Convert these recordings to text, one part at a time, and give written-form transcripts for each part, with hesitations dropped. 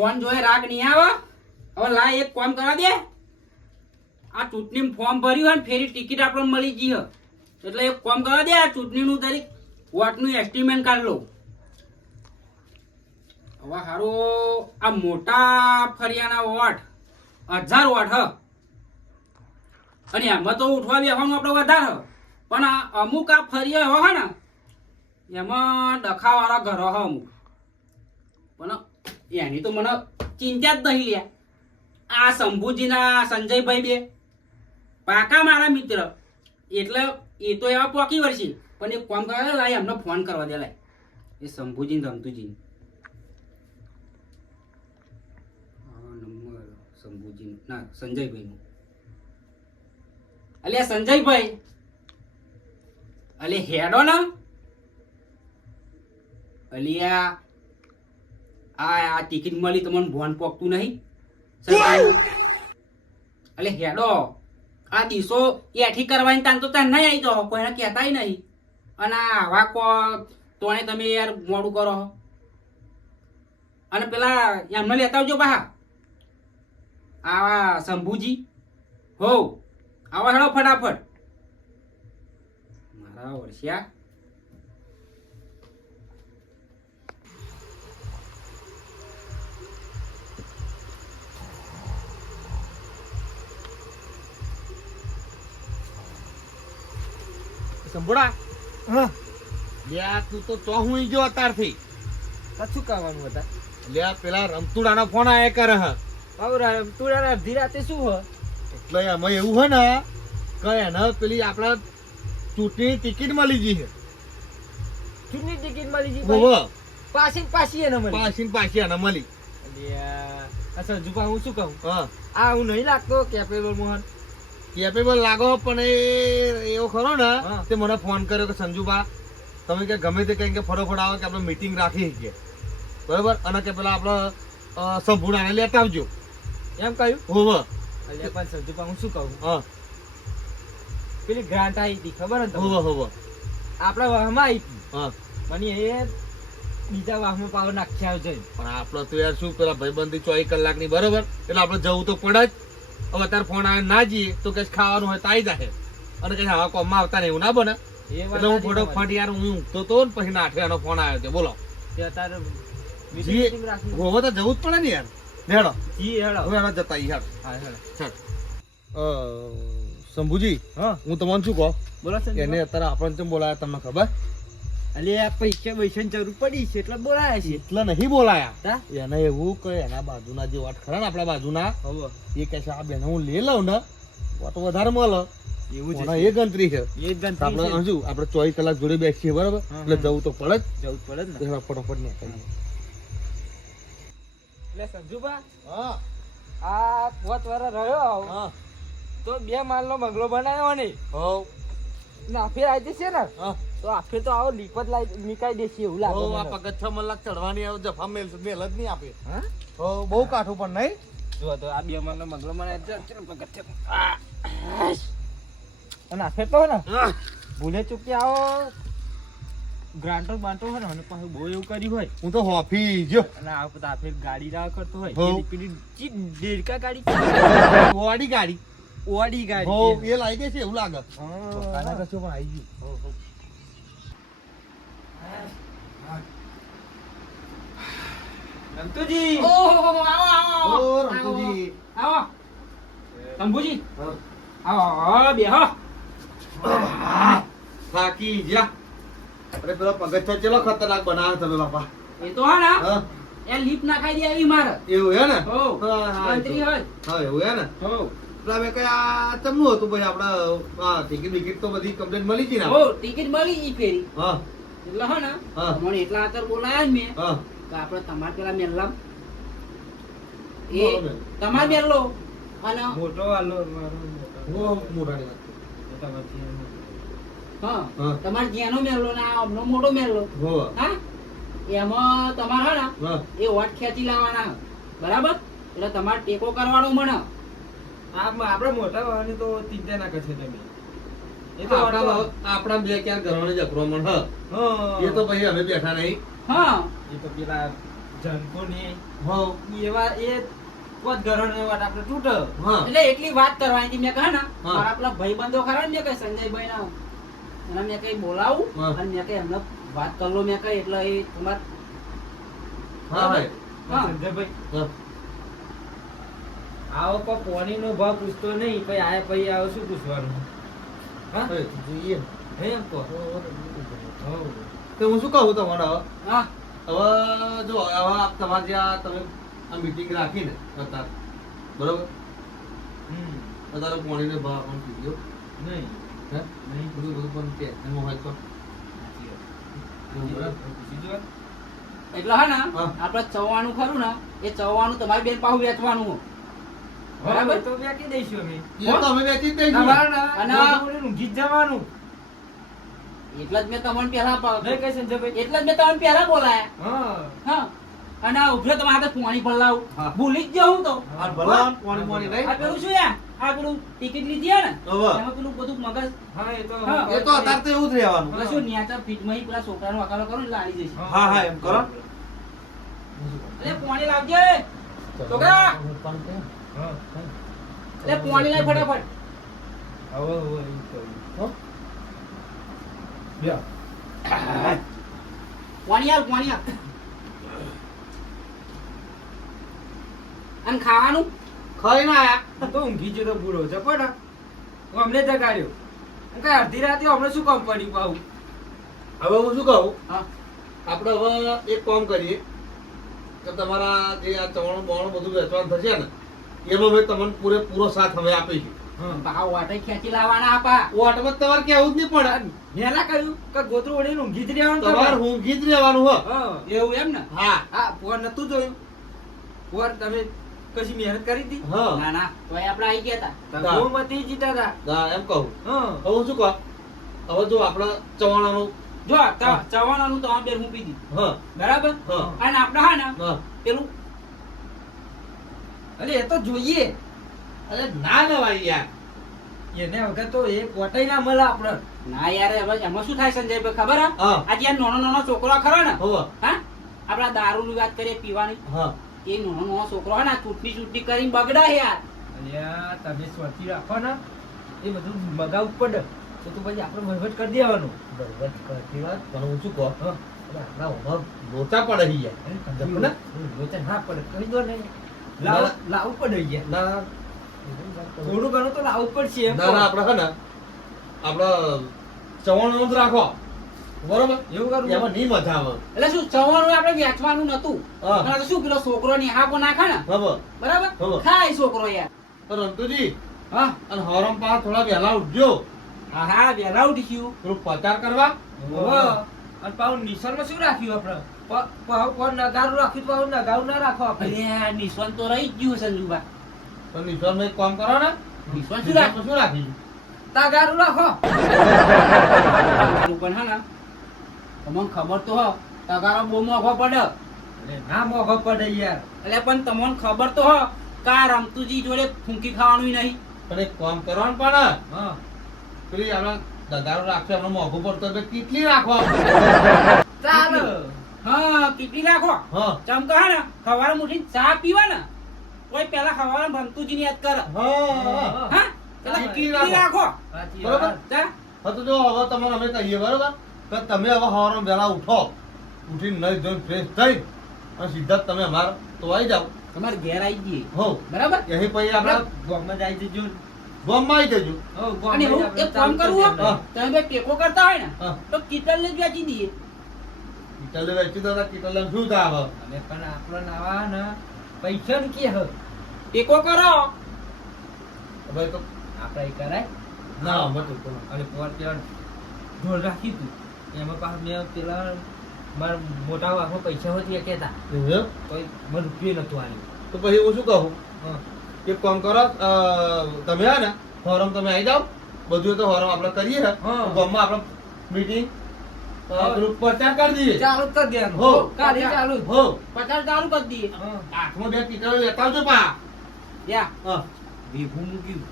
Phone જોઈ રાગ નહીં આવે. હવે લા એક કામ કરવા દે, આ ચૂંટણી ફોર્મ ભર્યું હોય ને ફેરી ટિકિટ આપણને મળી ગઈ હે. એટલે એક કામ કરવા દે, આ ચૂંટણીનું તારીખ વોટનું એસ્ટિમેટ કાઢ લો. હવે હારો આ મોટા ફરિયાના વોટ 1000 વોટ હ, અને એમાં તો ઉઠવા બેસવાનું આપણે વધારે હ. પણ અમુક આ ફરિયા હોય ને એમાં ડખાવાળા ઘરો હ અમુક. પણ એની તો મને ચિંતા જ નહીં લ્યા. આ શંભુજીના સંજયભાઈ બે પાકા મારા મિત્ર, એટલે એ તો એવા પોકી વર્ષે. પણ એક કામ કરે લાય, એમને ફોન કરવા દે લાય, એ શંભુજી રમતુજી નંબર શંભુજી ના સંજયભાઈ નું. અલ્યા સંજયભાઈ, અલે હેડો ને અલિયા. આ ટિકિટ મળી તમને ભોન પોકતું નહીં? અલે હેડો, આ દિવસો એઠી કરવાની તાન તો તાન નહીં આવી તો કોઈને કહેતાય નહીં. અને આવા કો તોને તમે યાર મોડું કરો. અને પેલા એમને લેતા આવજો બા, આવા શંભુજી. હો આવા હેડો ફટાફટ. મારા વર્ષિયા સંભોળા. હા લ્યા તું તો ચો હું ગયો અત્યારથી. શું કરવાનું હતા? લ્યા પેલા રમતુડાનો ફોન આયા કરે હ. રમતુડા અડધી રાતે શું હ? એટલે એમાં એવું હોય ને કે એને પેલી આપણા ચૂંટણી ટિકિટ મળી ગઈ છે. ચૂંટણી ટિકિટ મળી ગઈ? હોવે. પાછી એને મળી? પાછી એને મળી. અચ્છા જુપા હું શું કહું, હા આ હું નહીં લાગતો કેપેબલ મોહન? કેપેબલ લાગો, પણ એવો ખરો ને તે મને ફોન કર્યો કે સંજુબા તમે કે ગમે તે કઈ કે ફટોફટ આવો કે આપણે મીટિંગ રાખી છે બરાબર, અને કે પેલા આપણે સંપૂર્ણ લેતા આવજો એમ કહ્યું? હોવે. અલ્યા પણ સંજુપા હું શું કહું, હા પેલી ગ્રાન્ટ આવી હતી ખબર ને? હોવે. આપણા વાહમાં આવી હતી. હા મને એ બીજા વાહમાં પાવર નાખ્યા છે. પણ આપણે તો યાર શું પેલા ભાઈબંધી 24 કલાકની બરોબર, એટલે આપણે જવું તો પડે જ. હવે અત્યારે ફોન આવે ના જઈએ તો કઈ ખાવાનું હોય તો આવી જાય, અને કઈ હવા કોમમાં આવતા નહીં એવું ના બને. એટલે હું ફટોફટ યાર હું ઊંઘતો તો ને પછી નાઠેનો ફોન આવ્યો છે. બોલો અત્યારે હોવે તો જવું જ પડે ને યાર. હેડો જી હેડો હવે હેડો જતા યાર. હા હેડો. શંભુજી, હા હું તમને શું કહું, બોલો એને અત્યારે આપણને કેમ બોલાયા તમને ખબર? અલ્યા પૈસા પૈસાની જરૂર પડી છે એટલે બોલાયા છે. એટલે નહીં બોલાયા, એને એવું કે એના બાજુના જે વાટ ખરા ને આપણા બાજુના એ કહે છે આ બેન હું લઈ લઉં ને વાટ વધારે મળે એવું છે. એ ગણતરી છે. એ ગણતરી આપણે હજુ આપણે 24 કલાક જોડે બેસીએ બરાબર, એટલે જવું તો પડે જ ને. ફટોફટ ને એટલે સંજુબા, હા આ 5 વર્ષ રહ્યો હા તો 2 માળનો બંગલો બનાવ્યો ને હો ને આફેર આવી છે ને, હા તો આફેર તો આવો લીપત લાઈ નીકાઈ દેશે એવું લાગે હો. આ મને. પગથિયા મને લાગ ચડવાની આવ જફા મેલ જ નહીં આપે. હા હો બહુ કાઠું પણ નહીં. જો તો આ 2 માળનો બંગલો બનાવ્યો છે પગથિયા. અને આફેર તો ને ભૂલે ચૂકી આવો ગ્રાન્ટો બાંટો હોય ને મને પાસે બહુ એવું કર્યું હોય. હું તો હોફી જો અને આ બધા આફેર ગાડી રાહ કરતો હોય હો. પેલી ચી દેડકા ગાડી ઓડી ગાડી ઓડી ગાડી હો એ લાગી ગઈ છે એવું લાગે. આના કશું પણ આવી ગયું. રમતુજી, ઓહો ઓ રમતુજી. આવો શંભુજી, આવો બેહો. થાકી જા. અરે પેલો પગથિયો ચેલો ખતરનાક બનાવે તમે બાપા. એ તો હા ને હા એ લીપ નાખાઈ દે આવી મારે. એવું હે ને? હો હા ગણતરી હોય. હા એવું હે ને? હો એટલે અમે કઈ આ ચમનું હતું ભાઈ આપડે હા ટિકિટ બિકિટ તો બધી કમ્પ્લેટ મળી ગઈ ને? હો ટિકિટ મળી ઈ ફેરી. હા એટલે હો ને હા. મને એટલા અત્યારે બોલાયા જ મેં હા કે આપણે તમાર પેલા મેલ્લામ એ બરોબર. તમાર મેલ્લો અને મોટો વાલો બહુ મોટાની વાત. હા હા. તમાર જેનો મેલ્લો ને આ અમનો મોટો મેલ્લો. હો હા એમાં તમાર હે ને હા એ વોટ ખેંચી લાવવાના હે. બરાબર, એટલે તમારે ટેકો કરવાનો મને. આપડે મોટા વાળાની તો ચિંતા ના કરશે તમે. એ તો આપડા બે ક્યાં ઘરવાળી જકરો મણ હ. હા એ તો પછી અમે બેઠા નહીં. હા એ તો પેલા જનકોની હો એવા એ પોત ઘરોને વાત આપણે તૂટે. હા એટલે એટલી વાત કરવાની હતી મેં કહે ને હા. મારા પેલા ભાઈબંધો ખરા ને મેં કઈ સંજયભાઈ ના અને મેં કઈ બોલાવું હા. અને મેં કઈ એમને વાત કરી લો મેં કઈ એટલે એ તમાર હા ભાઈ હા. સંજયભાઈ હા. આવો કોઈ પોણીનો ભાવ પૂછતો નહીં, પછી આયા પછી આવો શું પૂછવાનું? હા ભાઈ, જોઈએ હે એમ કહો. તો હું શું કહું તમારે હવે હા હવે જો હવે તમારે જે આ તમે આ મીટિંગ રાખીને અત્યારે બરોબર હમ અત્યારે પાણીનો ભાવ પણ કીધો નહીં હે નહીં બધું બધું પણ કે એમાં હોય તો બરાબર. પૂછી જો. એટલે હે ને હા. આપડે ચવાણું ખરું ને એ ચવાણું તમારી બેન પાછું વેચવાનું હો. બરાબર બરાબર. તો વેચી દઈશું અમે. એ તો અમે વેચી જ દઈશું. તમારે ના અને- ગોધડું ઊંઘી જ જવાનું. એટલે જ મેં તમને પહેલા નહીં કઈ સંજયભાઈ? એટલે જ મેં તમને પહેલા બોલાયા હા હા અને આ ઉભરે તમારે હાથે પાણી પણ લાવું હા. ભૂલી જ જાઉં તો આ ભલા પાણી પાણી નહીં આ પેલું શું યાર આ પેલું ટિકિટ લીધી હે ને હવે એમાં પેલું બધું મગજ હા એ તો હા. એ તો અત્યારે તો એવું જ રહેવાનું એટલે શું ન્યાચા ફીટમાં પેલા છોકરાનો અકાલો કરો ને એટલે આવી જશે હા, હા, એમ કરો. એટલે પાણી લાવજે છોકરા હા એટલે પાણી લાવ ફટાફટ હવે એવું કર્યું. હો? લ્યો. પાણી આલ પાણી આલ અને ખાવાનું ખાઈ ના આયા તો ઊંઘી ગયો તો બુડો જપડ અમને જગાડ્યો અને કઈ અડધી રાતે અમને શું કામ પડ્યું પાછું? હવે હું શું કહું હા આપણે હવે એક કામ કરીએ કે તમારા જે આ ચવાણું બવાણું બધું વેચવાનું થશે ને એમાં મેં તમને પૂરેપૂરો સાથ અમે આપીશું હા. ભાવ વાટે ખેંચી લાવવાના આપા ઓટમાં તમારે કેવું જ નહીં પડે મેં ના કહ્યું કે ગોતરું ઓળીને ઊંઘી જ રહેવાનું તમારે તમારે. ઊંઘી જ રહેવાનું હો હા. એવું એમ ને હા આ પોર નતું જોયું? પોર તમે કશી મહેનત કરી હતી? હા ના ના તોય આપણે આવી ગયા હતા હા. ગોમતી જીતા હતા. હા એમ કહું હા. હવે હું શું કહું હવે જો આપણે ચવાણાનું જો હા. ચવાણાનું તમારે બેર હું પીધી હા બરાબર હા અને આપણે હા ને હા પેલું અરે એ તો જોઈએ. અરે ના લેવાય યાર એને વગર તો એ પોટાઈ ના મળે આપણે. ના યાર હવે એમાં શું થાય સંજયભાઈ ખબર હે હા આજે આ નાનો નાનો છોકરો ખરો ને હવે હા આપડા દારૂની વાત કરીએ પીવાની હા એ નાનો નાનો છોકરો હે ને ચૂંટણી ચૂંટણી કરીને બગડા યાર અલ્યા તમે સ્વર્થી રાખો ને એ બધું મગાવવું પડે તો પછી આપણે વહીવટ કરી દેવાનું. બરોબર કરતી વાત પણ હું શું કહું હા. અરે આપણા ઓમાં લોચા પડે છે યાર જપો ને? લોચા ના પડે કહી દો ને. લાવવું પડે યાર. ના થોડું ઘણું તો લાવવું પડશે એમ ના ના કહો. આપણે હે ને આપણે ચવાણું જ રાખો બરોબર એવું કરવું? એમાં નહીં મજા આવે એટલે શું ચવાણું આપણે વેચવાનું નતું હા. અને તો શું પેલો છોકરો ની હાકો નાખે ને હવે બરાબર હવે. ખાય છોકરો યાર તો રંતુજી હા અને હરમ પા થોડા વહેલા ઉઠજો હા હા વહેલા ઉઠીશું પેલું પ્રચાર કરવા હોવે. અને પાછું નિશાનમાં શું રાખ્યું આપણે? પાછું નગારું રાખ્યું તો પાછું નગારું ના રાખો આપણે. અરે નિશાન તો રહી જ ગયું સંજુભા તો નિશાળમાં એક કામ કરો ને નિશાન શું રાખ નિશાળમાં શું રાખી તાગારું રાખો. પણ હે ને તમને ખબર તો હો તગારો બહુ મોંઘો પડે અરે ના મોઘો પડે યાર. એટલે પણ તમને ખબર તો હો કે આ રમતુજી જોડે ફૂંકી ખાવાનું નહીં પણ એક કામ કરવાનું પડે હા. પેલી આપણે દગારો રાખશે આપણે મોંઘું પડતો એટલે કેટલી રાખો ચાલો. હા કેટલી રાખો હા ચમકા હે ને સવારે ઉઠીને ચા પીવા ને કોઈ પેલા સવારે રમતુજી ની યાદ કરે હા હા એટલે કેટલી કેટલી રાખો સાચી બરોબર. વાત. ચા હા તો જો હવે તમારે અમે કહીએ બરોબર કે તમે હવે સવારમાં વહેલા ઉઠો ઉઠીને નહીં ધોઈને ફ્રેશ થઈ અને સીધા જ તમે અમારા તો આવી જાઓ તમારે ઘેર આવી જઈએ હો બરાબર અહીં પછી આપણે ગામમાં જાય છે જો. ગોમમાં આવી જજો હો, અને ગામમાં એવું આપણે એક કામ ચાલુ કરવું કરી હો, દેવાનું. તમે બે ટેકો કરતા હોય ને હા તો કીટલ ને જ વેચી દઈએ કીટલે વેચી દો કીટલે શું થાય હવે અને પણ આપણો નાવા ને પૈસા કે હ ટેકો કરો હવે તો આપણે એ કરાય. ના અમે તો અને પોર પેલા ઢોલ રાખ્યું તું એમાં પાછું મેં પેલા મારા મોટા વાઘમાં પૈસા હોતી કહેતા એવું? તો મને રૂપિયો નતું આવ્યું. તો પછી હું શું કહું હા. એક કામ કરો તમે હે ને ફોરમ તમે આવી જાઓ બધું તો ફોરમ આપણે કરીએ ને હા. તો ગામમાં આપણે મીટિંગ હા. પેલું પ્રચાર કરી દઈએ ચાલુ જ કરી દેવાનું. હો. કાલે ચાલુ જ. હો 50 ચાલુ કરી દઈએ હા. હાથમાં બે કીટલો લેતા આવજો પા યા હા ભેગું મૂક્યું.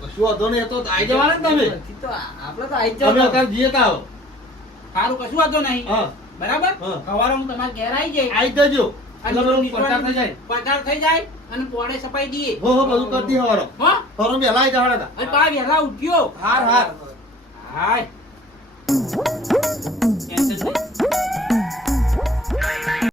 કશું વાંધો નહીં એ તો આવી જવાના ને તમે પછી તો આપણે તો આઈ જ તમે જવાનું. અત્યારે જઈએ તાવ સારું કશું વાંધો નહીં હા બરાબર હા. સવારે હું તમારા ઘેર આવી જઈશ આઈ જજો અને એટલે પેલું નિશાળ પસાર થઈ જાય પસાર થઈ જાય અને પોળે સપાઈ દઈએ હો હો બધું કરતી હવારો હો ફરો વહેલા આઈ જવાના હતા અને પા વહેલા ઉઠ્યો હાર હાર હાય